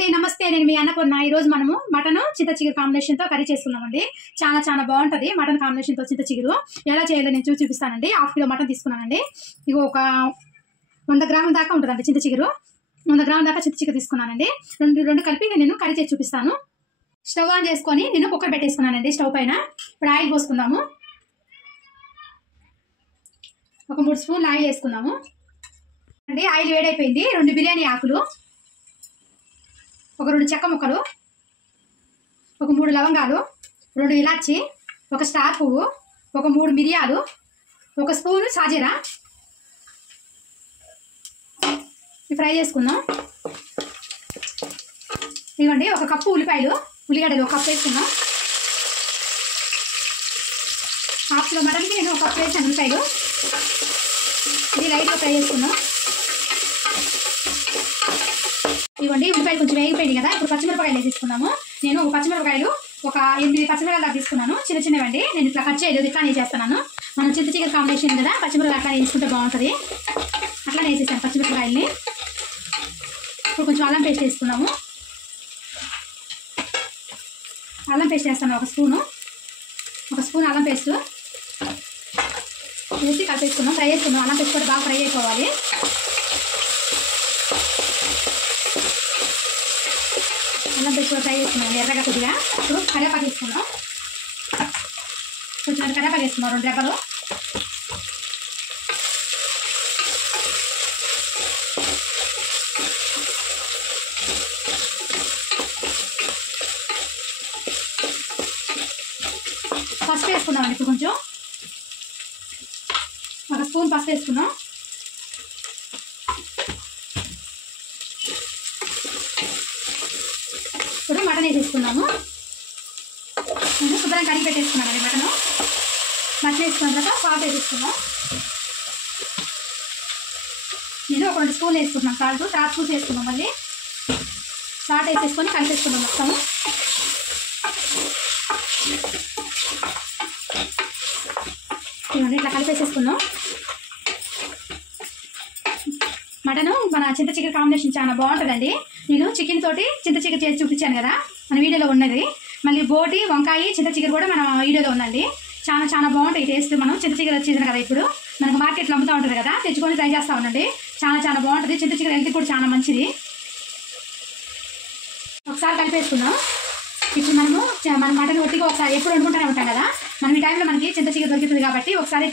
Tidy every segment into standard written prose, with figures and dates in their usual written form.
అండి నమస్తే నేను మీ అన్నపూర్ణ ఈ రోజు మనము మటన్ చింత చిగురు కాంబినేషన్ తో కర్రీ చేస్తున్నామండి చాలా బాగుంటది మటన్ కాంబినేషన్ తో చింత చిగురు ఎలా చేయాలో నేను చూపిస్తానండి హాఫ్ కిలో మటన్ తీసుకున్నానండి ఇగో ఒక 100 గ్రాముల దాకా ఉంటదండి చింత చిగురు 100 గ్రాముల దాకా చింత చిగురు తీసుకున్నానండి రెండు కలిపి నేను కర్రీ చేసి చూపిస్తాను స్టవ్ ఆన్ చేసుకొని నేను కుక్కర్ పెట్టేసుకున్నానండి స్టవ్ పైన ఇప్పుడు ఆయిల్ పోసుకుందాము ఒక 3 స్పూన్లు ఆయిల్ వేసుకుందాము అండి ఆయిల్ వేడైపోయింది 2 బిర్యానీ ఆకులు ఒక 2 చెక్క ముక్కలు ఒక 3 లవంగాలు 2 ఇలాచి ఒక స్టార్ పువ్వు ఒక 3 మిరియాలు ఒక స్పూన్ సాజీరా ఫ్రై చేసుకుందాం ఇవ్వండి ఒక కప్పు ఉల్లిగడ్డలు ఒక కప్పు వేసుకుందాం హాఫ్ కిలో మటన్కి నేను ఒక కప్పు వేసాను ఉల్లిపాయలు ఇది లైట్గా ఫ్రై చేసుకుందాం ఇవ్వండి ఉల్లిపాయలు కొంచెం వేగిపోయింది కదా ఇప్పుడు పచ్చిమిరపకాయలు వేసుకున్నాము నేను ఒక పచ్చిమిరపకాయలు ఒక 8 పచ్చిమిరపకాయలు దాకా తీసుకున్నాను చిన్నవండి నేను ఇట్లా కట్ చేయలేదు ఇట్లానే చేస్తున్నాను మనం చింత చిగురు కాంబినేషన్ కదా పచ్చిమిరపకాయలు అట్లా వేసుకుంటే బాగుంటుంది అట్లానే వేసేసాను పచ్చిమిరపకాయలని ఇప్పుడు కొంచెం అల్లం పేస్ట్ వేసుకున్నాము అల్లం పేస్ట్ వేస్తాను ఒక స్పూన్ అల్లం పేస్ట్ వేసి కలిపేసుకున్నాం ఫ్రై చేసుకున్నాం అల్లం పేస్ట్ కూడా బాగా ఫ్రై అయిపోవాలి అల్లం పేస్ట్ కూడా ఫ్రై చేసుకున్నాం ఎర్రగా కొద్దిగా ఇప్పుడు కరివేపాకు వేసుకున్నాం కొంచెం కరివేపాకు వేసుకున్నాం 2 రెబ్బలు పసుపు వేసుకున్నామండి ఇప్పుడు కొంచెం ఒక స్పూన్ పసుపు వేసుకున్నాం ఇప్పుడు మటన్ వేసేసుకున్నాము నేను శుభ్రం కడిగి పెట్టేసుకున్నానండి మటన్ వేసుకున్న తర్వాత సాల్ట్ వేసేసుకున్నాం నేను ఒక 2 స్పూన్లు వేసుకుంటున్నాం సాల్ట్ తర్వాత చూసి వేసుకున్నాం మళ్ళీ సాల్ట్ వేసేసుకొని కలిపేసుకున్నాం మొత్తము ఇవన్నీ ఇట్లా కలిపేసేసుకున్నాం మటను మన చింత చిగురు కాంబినేషన్ చాలా బాగుంటుందండి నేను చికెన్ తోటి చింత చిగురు చేసి చూపించాను కదా మన వీడియోలో ఉన్నది మళ్ళీ బోటి వంకాయ చింత చిగురు కూడా మన వీడియోలో ఉందండి చాలా బాగుంటాయి టేస్ట్ మనం చింత చిగురు వచ్చేది కదా ఇప్పుడు మనకు మార్కెట్లో అమ్ముతూ ఉంటుంది కదా తెచ్చుకొని ట్రై చేస్తూ ఉండండి చాలా బాగుంటుంది చింత చిగురు హెల్త్ కూడా చాలా మంచిది ఒకసారి కలిపేసుకుందాం ఇప్పుడు మన మటన్ ఒట్టిగా ఒకసారి ఎప్పుడు వండుకుంటూనే ఉంటాం కదా మనం ఈ టైంలో మనకి చింత చిగురు దొరుకుతుంది కాబట్టి ఒకసారి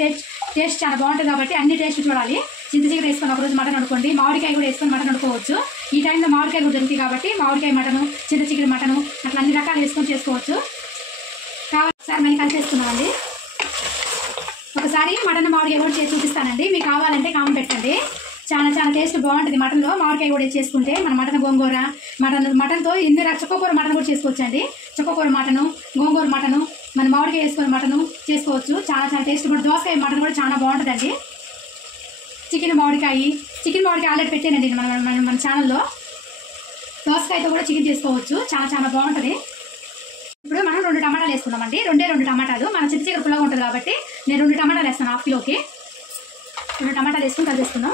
టేస్ట్ చాలా బాగుంటుంది కాబట్టి అన్ని టేస్ట్ చూడాలి చింత చిగురు వేసుకొని ఒకరోజు మటన్ వండుకోండి మామిడికాయ కూడా వేసుకొని మటన్ వండుకోవచ్చు ఈ టైంలో మామిడికాయ కూడా దొరుకుతుంది కాబట్టి మామిడికాయ మటను చింత చిగురు మటను అట్లా అన్ని రకాలు వేసుకొని చేసుకోవచ్చు ఒకసారి మళ్ళీ కలిపేసుకున్నామండి ఒకసారి మటన్ మామిడికాయ కూడా చేసి చూపిస్తానండి మీకు కావాలంటే కామెంట్ పెట్టండి చాలా టేస్ట్ బాగుంటుంది మటన్లో మామిడికాయ కూడా చేసుకుంటే మన మటన్ గోంగూర మటన్తో ఎన్ని చుక్కకూర మటన్ కూడా చేసుకోవచ్చు అండి చుక్కకూర మటను గోంగూర మటను మన మామిడికాయ వేసుకొని మటను చేసుకోవచ్చు చాలా టేస్ట్ కూడా దోసకాయ మటన్ కూడా చాలా బాగుంటుందండి చికెన్ మామిడికాయ ఆల్రెడీ పెట్టానండి మన ఛానల్లో దోసకాయతో కూడా చికెన్ చేసుకోవచ్చు చాలా బాగుంటుంది ఇప్పుడు మనం 2 టమాటాలు వేసుకున్నామండి 2 టమాటాలు మన చింత చిగురు పుల్లగా ఉంటుంది కాబట్టి నేను 2 టమాటాలు వేస్తాను హాఫ్ కిలోకి 2 టమాటాలు వేసుకొని కలిపేసుకుందాం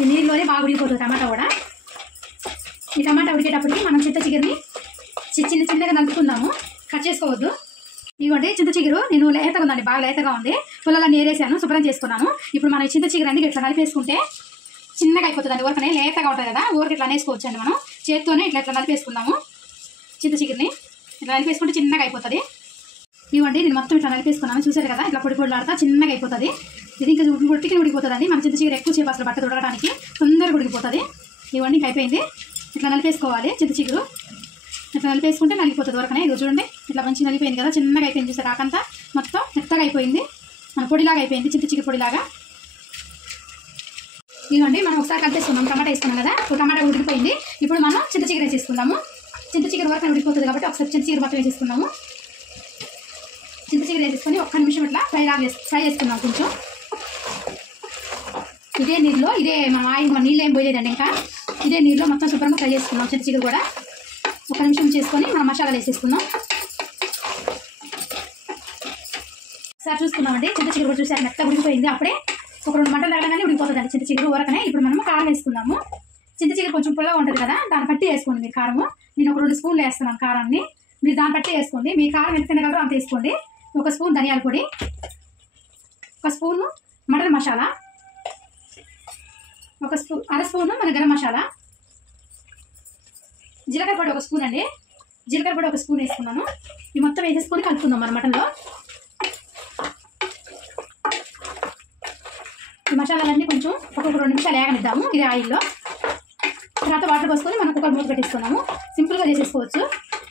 ఈ నీరులోనే బాగా ఉడికిపోతుంది టమాటా కూడా ఈ టమాటా ఉడికేటప్పటికి మనం చింత చిగురిని చిన్నగా నలుపుకుందాము కట్ చేసుకోవద్దు ఇవ్వండి చింత చిగురు నేను లేతగా ఉందండి బాగా లేతగా ఉంది పుల్లలా నేరేసాను శుభ్రం చేసుకున్నాను ఇప్పుడు మనం చింత చిగురు అన్ని ఇట్లా కలిపేసుకుంటే చిన్నగా అయిపోతుందండి ఊరికనే లేతగా ఉంటుంది కదా ఊరికి ఇట్లా అనేసుకోవచ్చు అండి మనం చేతితోనే ఇట్లా కలిపేసుకుందాము చింత చిగురిని ఇట్లా కలిపేసుకుంటే చిన్నగా అయిపోతుంది ఇవ్వండి నేను మొత్తం ఇట్లా కలిపేసుకున్నాను చూసారు కదా ఇట్లా పొడిలాడుతా చిన్నగా అయిపోతుంది ఇది ఇంకా ఉడికిపోతుంది అండి మన చింత చిగురు ఎక్కువసేపు అసలు బట్ట ఉడకడానికి తొందరగా ఉడికిపోతుంది ఇవన్నీ అయిపోయింది ఇట్లా నలిపేసుకోవాలి చింత చిగురు ఇట్లా నలిపేసుకుంటే నలిగిపోతుంది వరకనే ఇది చూడండి ఇట్లా మంచి నలిపోయింది కదా చిన్నగా అయిపోయింది చూసారు ఆకంతా మొత్తం మెత్తగా అయిపోయింది మన పొడిలాగా అయిపోయింది చింత చిగురు పొడిలాగా ఇవ్వండి మనం ఒకసారి కలిపేసుకున్నాం టమాటా వేసుకున్నాం కదా ఇప్పుడు టమాటా ఉడికిపోయింది ఇప్పుడు మనం చింత చిగురు వేసేసుకుందాము చింత చిగురు వరకు ఉడికిపోతుంది కాబట్టి ఒకసారి చింత చిగురు మొత్తం వేసేసుకున్నాము చింత చిగురు వేసేసుకొని 1 నిమిషం ఇట్లా ఫ్రై చేసుకున్నాం కొంచెం ఇదే నీళ్ళలో మన ఆయిల్ నీళ్ళు ఏం పోయలేదండి ఇంకా ఇదే నీళ్ళలో మొత్తం శుభ్రంగా ఫ్రై చేసుకున్నాం చింత చిగురు కూడా 1 నిమిషం చేసుకొని మనం మసాలాలు వేసేసుకుందాం ఒకసారి చూసుకున్నామండి చింత చిగురు కూడా చూసారు మెత్తగా ఉడికిపోయింది అప్పుడే ఒక 2 మంటలు తగ్గగానే ఉడికిపోతుందండి చింత చిగురు ఊరకనే ఇప్పుడు మనం కారం వేసుకుందాము చింత చిగురు కొంచెం పుల్లగా ఉంటుంది కదా, దాన్ని బట్టి వేసుకోండి మీరు కారము. నేను ఒక 2 స్పూన్లు వేస్తున్నాను కారాన్ని, మీరు దాన్ని బట్టి వేసుకోండి. మీ కారం ఎంత తినగలరో అంత వేసుకోండి. 1 స్పూన్ ధనియాల పొడి, 1 స్పూను మటన్ మసాలా, 1 స్పూను మన గరం మసాలా, జీలకర్ర పొడి 1 స్పూన్ అండి. జీలకర్ర పొడి 1 స్పూన్ వేసుకున్నాను. ఇవి మొత్తం వేసేసుకొని కలుపుకుందాం మన మటన్లో. ఈ మసాలాలన్నీ కొంచెం ఒక 2 నిమిషాలు వేగనిద్దాము ఇది ఆయిల్లో. తర్వాత వాటర్ పోసుకొని మనం కుక్కర్ మూత పెట్టేసుకున్నాము. సింపుల్గా చేసేసుకోవచ్చు.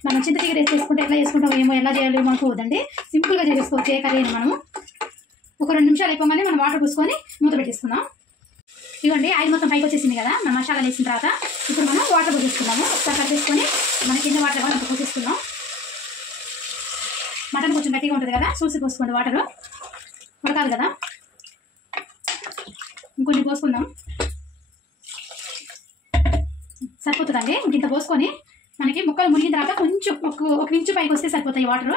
మనం చింత చిగురు వేసుకుంటే ఎట్లా చేసుకుంటాం ఏమో, ఎలా చేయాలో ఏమో అనుకోవద్దండి. సింపుల్గా చేసేసుకోవచ్చు ఏ కర్రీ అయినా. మనము ఒక 2 నిమిషాలు అయిపోగానే మనం వాటర్ పోసుకొని మూత పెట్టేసుకుందాం. ఇవ్వండి ఆయిల్ మొత్తం పైకి వచ్చేసింది కదా మన మసాలా వేసిన తర్వాత. ఇప్పుడు మనం వాటర్ పోసేసుకున్నాము. ఒకసారి కలిపేసుకొని మనకి ఎన్ని వాటర్ కావాలో అంత పోసేసుకున్నాం. మటన్ కొంచెం గట్టిగా ఉంటుంది కదా, చూసి పోసుకోండి. వాటర్ ఉడకాలి కదా, ఇంకొన్ని పోసుకుందాం. సరిపోతుందండి. ఇంత పోసుకొని మనకి ముక్కలు మునిగిన తర్వాత కొంచెం ఒక ఇంచు పైకి వస్తే సరిపోతాయి వాటర్.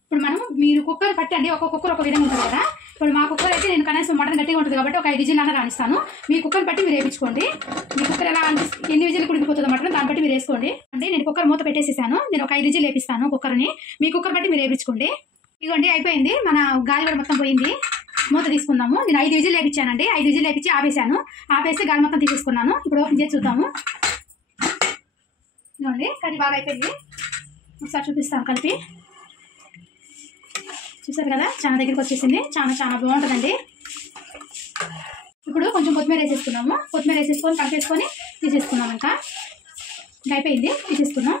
ఇప్పుడు మనం మీరు కుక్కర్ పట్టండి, ఒక్కొక్క కుక్కర్ ఒక విధంగా ఉంటుంది కదా. ఇప్పుడు మా కుక్కర్ అయితే నేను కనీసం మటన్ గట్టిగా ఉంటుంది కాబట్టి ఒక 5 విజిల్ అన్న రాణిస్తాను. మీ కుక్కర్ బట్టి మీరు వేయించుకోండి. మీ కుక్కర్ ఎలా ఎన్ని విజిల్ కుడికిపోతుందో మటన్ దాన్ని బట్టి మీరు వేసుకోండి. అంటే నేను కుక్కర్ మూత పెట్టేసేసాను. నేను ఒక 5 విజిల్ వేపిస్తాను కుక్కర్ని. మీ కుక్కర్ బట్టి మీరు వేయించుకోండి. ఇదిగోండి అయిపోయింది. మన గాలి కూడా మొత్తం పోయింది. మూత తీసుకుందాము. నేను 5 విజిల్ వేయించానండి. 5 విజిల్ వేయించి ఆపేసాను. ఆపేసి గాలి మొత్తం తీసేసుకున్నాను. ఇప్పుడు ఓపెన్ చేసి చూద్దాము. ఇదిగోండి కర్రీ బాగా అయిపోయింది. ఒకసారి చూపిస్తాను కలిపి. చూసారు కదా, చాలా దగ్గరికి వచ్చేసింది. చాలా బాగుంటుందండి. ఇప్పుడు కొంచెం కొత్తిమీర వేసేసుకున్నాము. కొత్తిమీర వేసేసుకొని కలిపేసుకొని తీసేసుకున్నాం. ఇంకా అయిపోయింది, తీసేసుకున్నాం.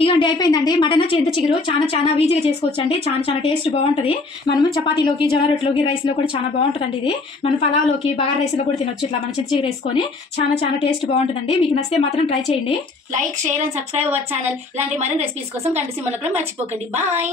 ఇదిగోండి అయిపోయిందండి. మటన్ చింత చిగురు చాలా ఈజీగా చేసుకోవచ్చు అండి. చాలా టేస్ట్ బాగుంటుంది. మనము చపాతీలోకి, జొన్న రొట్టెలోకి, రైస్లో కూడా చాలా బాగుంటుందండి. ఇది మన పలావ్లోకి, బగారా రైస్లో కూడా తినొచ్చు. ఇట్లా మన చింత చిగురు వేసుకొని చాలా టేస్ట్ బాగుంటుందండి. మీకు నచ్చితే మాత్రం ట్రై చేయండి. Like, share and subscribe our channel. ఇలాంటి మరిన్ని రెసిపీస్ కోసం గంట సింబల్ నొక్కడం మర్చిపోకండి. బాయ్.